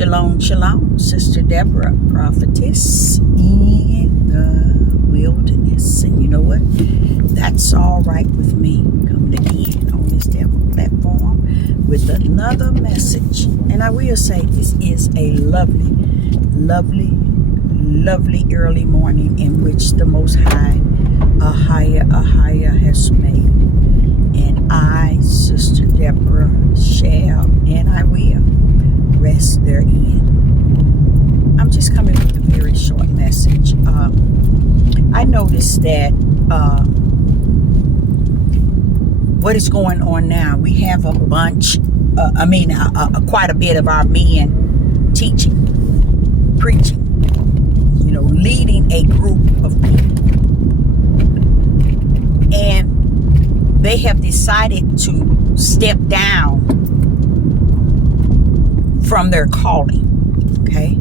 Shalom, shalom, Sister Deborah, prophetess in the wilderness. And you know what? That's all right with me. Coming again on this Deborah platform with another message. And I will say this is a lovely, lovely, lovely early morning in which the Most High, a higher has made. And I, Sister Deborah, shall and I will rest therein. I'm just coming with a very short message. I noticed that what is going on now, we have a bunch, quite a bit of our men teaching, preaching, leading a group of people. And they have decided to step down from their calling. Okay,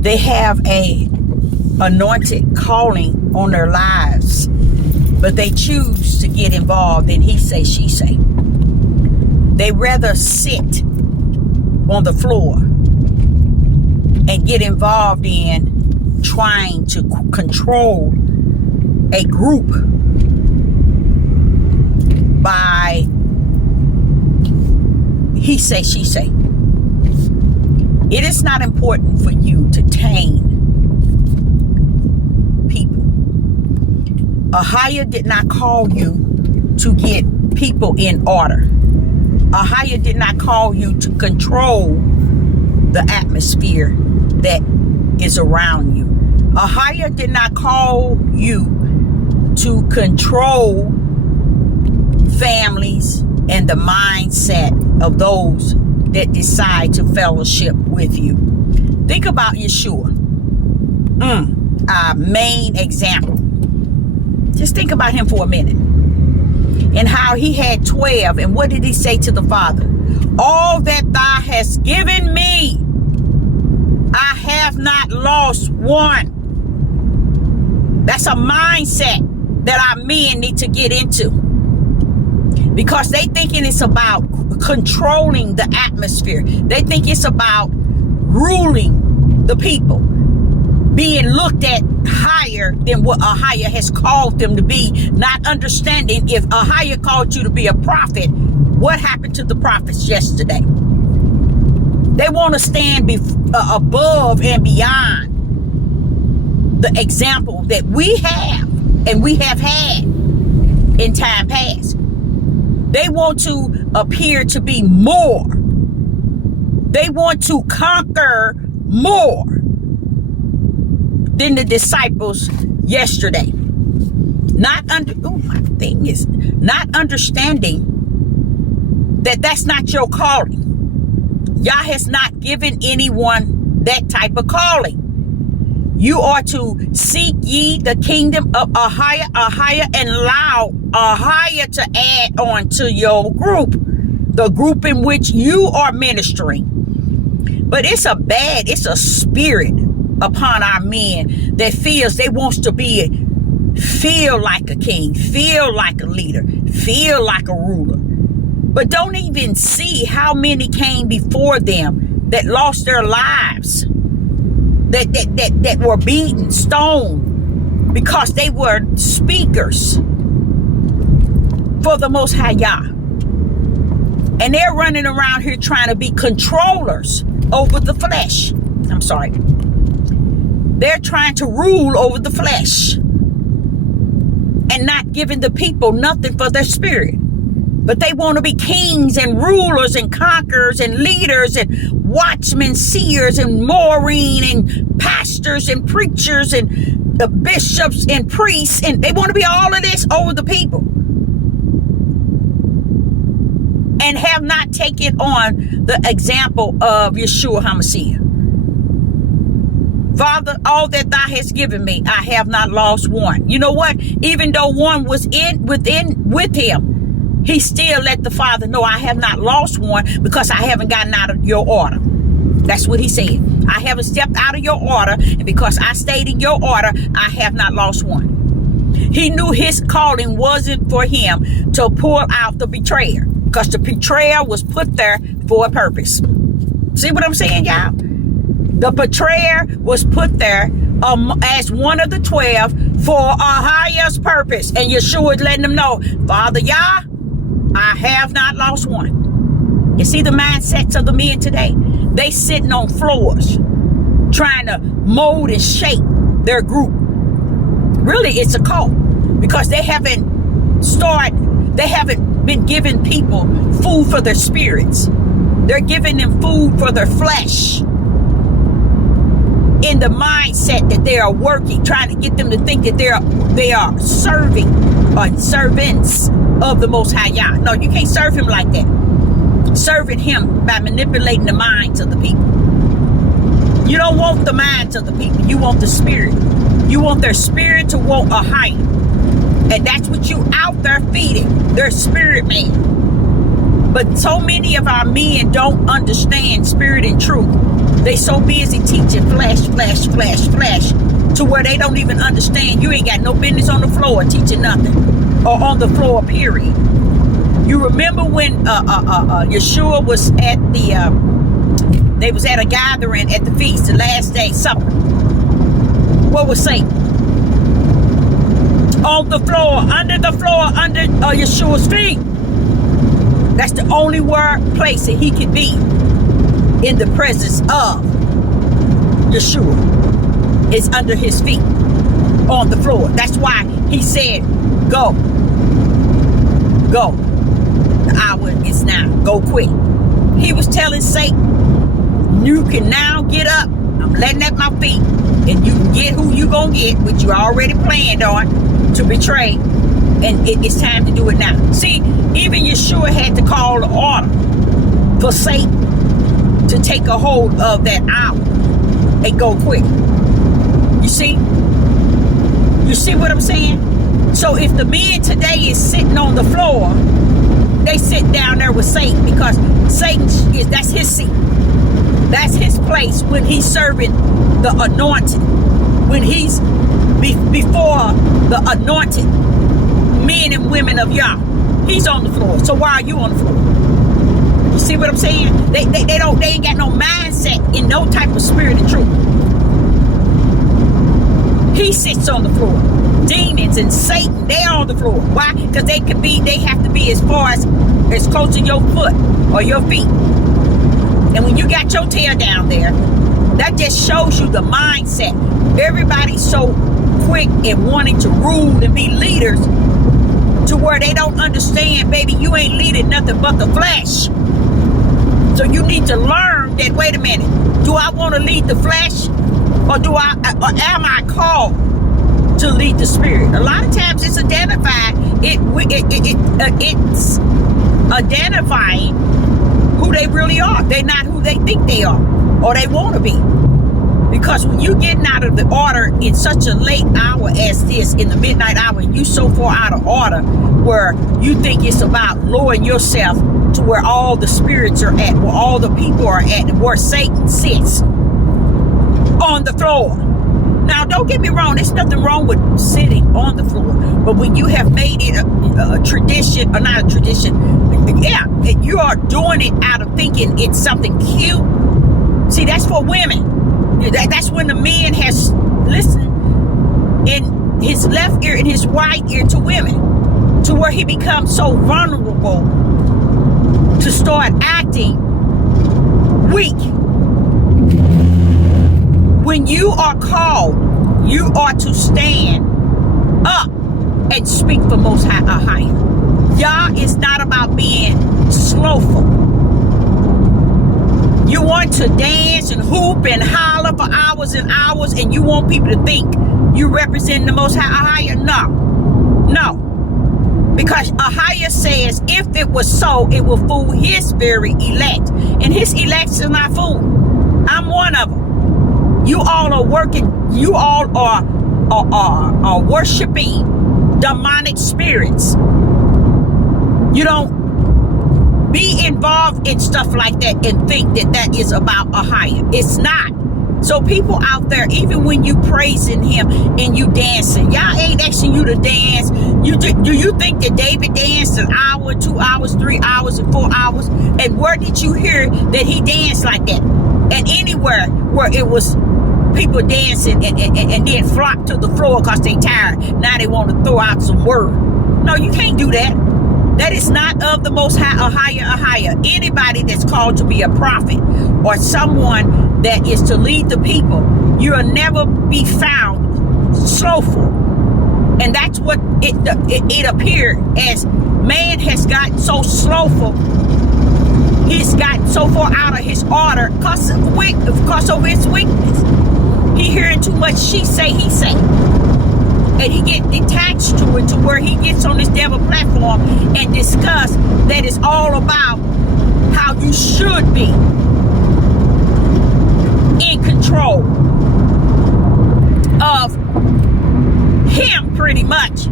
they have a anointed calling on their lives, but they choose to get involved in he say, she say. They rather sit on the floor and get involved in trying to control a group by he say, she say. It is not important for you to tame people. Ahia did not call you to get people in order. Ahia did not call you to control the atmosphere that is around you. Ahia did not call you to control families and the mindset of those that decide to fellowship with you. Think about Yeshua, our main example. Just think about him for a minute. And how he had 12. And what did he say to the Father? All that thou hast given me, I have not lost one. That's a mindset that our men need to get into. Because they thinking it's about controlling the atmosphere. They think it's about ruling the people. Being looked at higher than what Ahia has called them to be. Not understanding if Ahia called you to be a prophet, what happened to the prophets yesterday? They want to stand above and beyond the example that we have and we have had in time past. They want to appear to be more. They want to conquer more than the disciples yesterday. Not understanding that that's not your calling. Yah has not given anyone that type of calling. You are to seek ye the kingdom of Ahia, and allow Ahia to add on to your group, the group in which you are ministering. But it's a spirit upon our men that feels they wants to feel like a king, feel like a leader, feel like a ruler. But don't even see how many came before them that lost their lives. That were beaten, stoned, because they were speakers for the Most High Yah. And they're running around here trying to be controllers over the flesh. I'm sorry. They're trying to rule over the flesh and not giving the people nothing for their spirit. But they want to be kings and rulers and conquerors and leaders and watchmen, seers and Maureen and pastors and preachers and bishops and priests. And they want to be all of this over the people. And have not taken on the example of Yeshua HaMashiach. Father, all that thou hast given me, I have not lost one. You know what? Even though one was with him, he still let the Father know, I have not lost one because I haven't gotten out of your order. That's what he said. I haven't stepped out of your order, and because I stayed in your order, I have not lost one. He knew his calling wasn't for him to pull out the betrayer, because the betrayer was put there for a purpose. See what I'm saying, y'all? The betrayer was put there as one of the 12 for a highest purpose. And Yeshua is letting them know, Father Yah, I have not lost one. You see the mindsets of the men today? They sitting on floors trying to mold and shape their group. Really, it's a cult because they haven't been giving people food for their spirits. They're giving them food for their flesh. In the mindset that they are working, trying to get them to think that they are serving or servants of the Most High Yah. No, you can't serve him like that. Serving him by manipulating the minds of the people. You don't want the minds of the people. You want the spirit. You want their spirit to want a higher. And that's what you out there feeding, their spirit man. But so many of our men don't understand spirit and truth. They so busy teaching flesh, to where they don't even understand. You ain't got no business on the floor teaching nothing, or on the floor, period. You remember when Yeshua was at they was at a gathering at the feast, the last day supper. What was Satan? On the floor, under Yeshua's feet. That's the only place that he could be in the presence of Yeshua. It's under his feet, on the floor. That's why he said, go. The hour is now. Go quick. He was telling Satan, you can now get up. I'm letting at my feet, and you can get who you gonna get, which you already planned on to betray. And it's time to do it now. See, even Yeshua had to call the order for Satan to take a hold of that hour and go quick. You see what I'm saying? So if the men today is sitting on the floor, they sit down there with Satan, because Satan that's his seat. That's his place when he's serving the anointed. When he's before the anointed men and women of Yah, he's on the floor. So why are you on the floor? You see what I'm saying? They ain't got no mindset in no type of spirit and truth. He sits on the floor. Demons and Satan, they're on the floor. Why? Because they have to be as far as close to your foot or your feet. And when you got your tail down there, that just shows you the mindset. Everybody's so quick and wanting to rule and be leaders, to where they don't understand, baby, you ain't leading nothing but the flesh. So you need to learn that, wait a minute, do I want to lead the flesh, or am I called to lead the spirit? A lot of times it's identified, it's identifying who they really are. They're not who they think they are, or they want to be. Because when you getting out of the order in such a late hour as this, in the midnight hour, and you so far out of order where you think it's about lowering yourself to where all the spirits are at, where all the people are at, and where Satan sits on the floor. Now, don't get me wrong. There's nothing wrong with sitting on the floor. But when you have made it a tradition, or not a tradition, yeah, and you are doing it out of thinking it's something cute. See, that's for women. That's when the man has listened in his left ear and his right ear to women, to where he becomes so vulnerable to start acting weak. When you are called, you are to stand up and speak for Most High, higher. Yah is not about being slothful. You want to dance and hoop and holler for hours and hours, and you want people to think you represent the Most High. No. Because Ahia says, if it was so, it will fool his very elect. And his elect is not fooled. I'm one of them. You all are working, you all are worshiping demonic spirits. You don't be involved in stuff like that and think that is about Ahia. It's not. So people out there, even when you praising him and you dancing, y'all ain't asking you to dance. Do you think that David danced an hour, 2 hours, 3 hours, and 4 hours? And where did you hear that he danced like that? And anywhere where it was people dancing and then flop to the floor because they tired. Now they want to throw out some word. No, you can't do that. That is not of the Most High, a higher. Anybody that's called to be a prophet or someone that is to lead the people, you will never be found slothful. And that's what it appeared as. Man has gotten so slothful. He's gotten so far out of his order because of his weakness. He hearing too much she say, he say. And he get detached to it to where he gets on this devil platform and discuss that it's all about how you should be in control of him pretty much.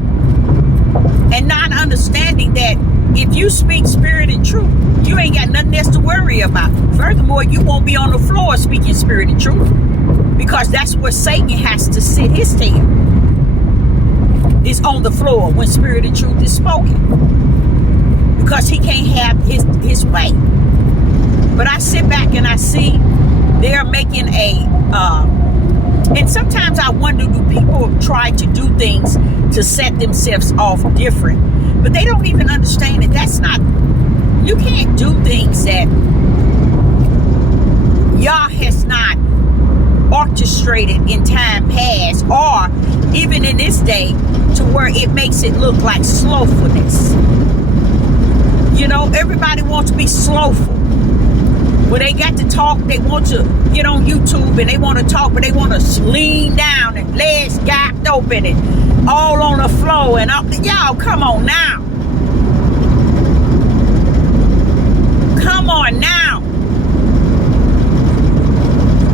And not understanding that if you speak spirit and truth, you ain't got nothing else to worry about. Furthermore, you won't be on the floor speaking spirit and truth, because that's where Satan has to sit his tail. Is on the floor when spirit and truth is spoken, because he can't have his way. But I sit back and I see they're making and sometimes I wonder, do people try to do things to set themselves off different? But they don't even understand that that's not, you can't do things that Yah has not orchestrated in time past, or even in this day, to where it makes it look like slothfulness. You know, everybody wants to be slothful. When they got to talk, they want to get on YouTube and they want to talk, but they want to lean down and legs gapped open and all on the floor and up. Y'all, come on now. Come on now.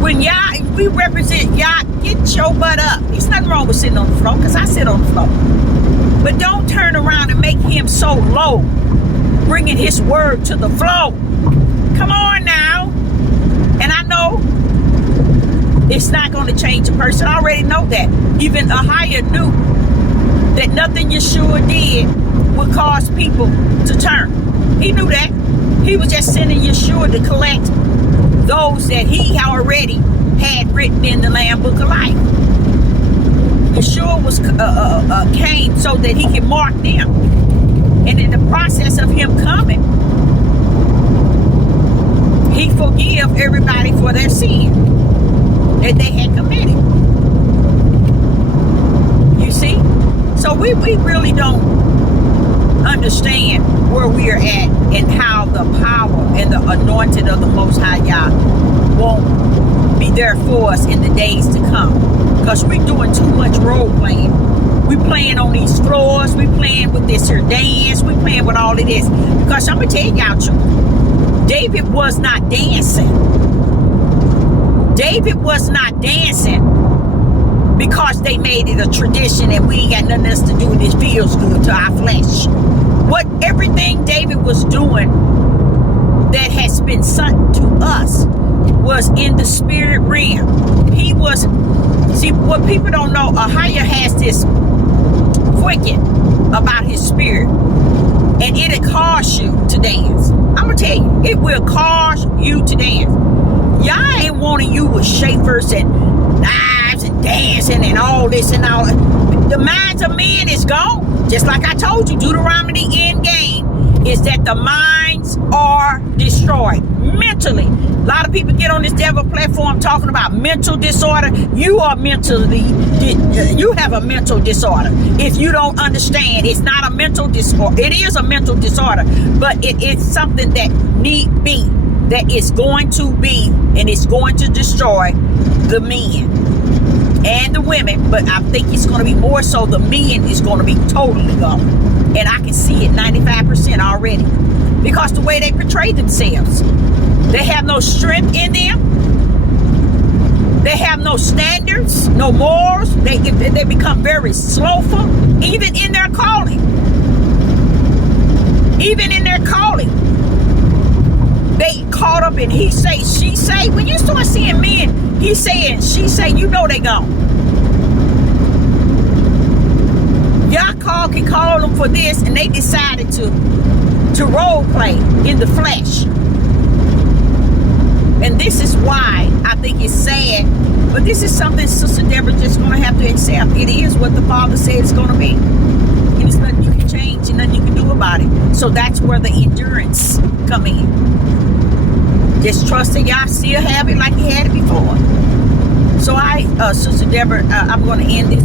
When y'all, we represent y'all, get your butt up. There's nothing wrong with sitting on the floor, because I sit on the floor. But don't turn around and make him so low, bringing his word to the floor. Come on now. And I know it's not going to change a person. I already know that. Even Ahia knew that nothing Yeshua did would cause people to turn. He knew that. He was just sending Yeshua to collect those that he already had written in the Lamb Book of Life. Yeshua was came so that he could mark them. And in the process of him coming, he forgive everybody for their sin that they had committed. You see? So we really don't understand where we are at and how the power and the anointing of the Most High Yah won't be there for us in the days to come. Because we're doing too much role playing. We playing on these floors. We playing with this here dance. We playing with all of this. Because I'm going to tell y'all truth. David was not dancing. David was not dancing because they made it a tradition and we ain't got nothing else to do and it feels good to our flesh. What everything David was doing that has been sent to us was in the spirit realm. He was, see, what people don't know, Ahia has this quicken about his spirit, and it'll cause you to dance. I'm gonna tell you, it will cause you to dance. Y'all ain't wanting you with shapers and knives and dancing and all this and all. The minds of men is gone. Just like I told you, Deuteronomy end game is that the minds are destroyed mentally. A lot of people get on this devil platform talking about mental disorder. You are you have a mental disorder. If you don't understand, it's not a mental disorder. It is a mental disorder, but it is something that need be, that is going to be, and it's going to destroy the men and the women. But I think it's going to be more so the men is going to be totally gone. And I can see it 95% already. Because the way they portray themselves, they have no strength in them. They have no standards, no morals. They become very slothful, even in their calling. Even in their calling. They caught up up and he say, she say, when you start seeing men, he saying, she say, you know they gone. Y'all can call them for this, and they decided to role play in the flesh. And this is why I think it's sad, but this is something Sister Deborah just going to have to accept. It is what the Father said it's going to be. And it's nothing you can change and nothing you can do about it. So that's where the endurance come in. Just trust that y'all still have it like you had it before. So Sister Deborah, I'm going to end this.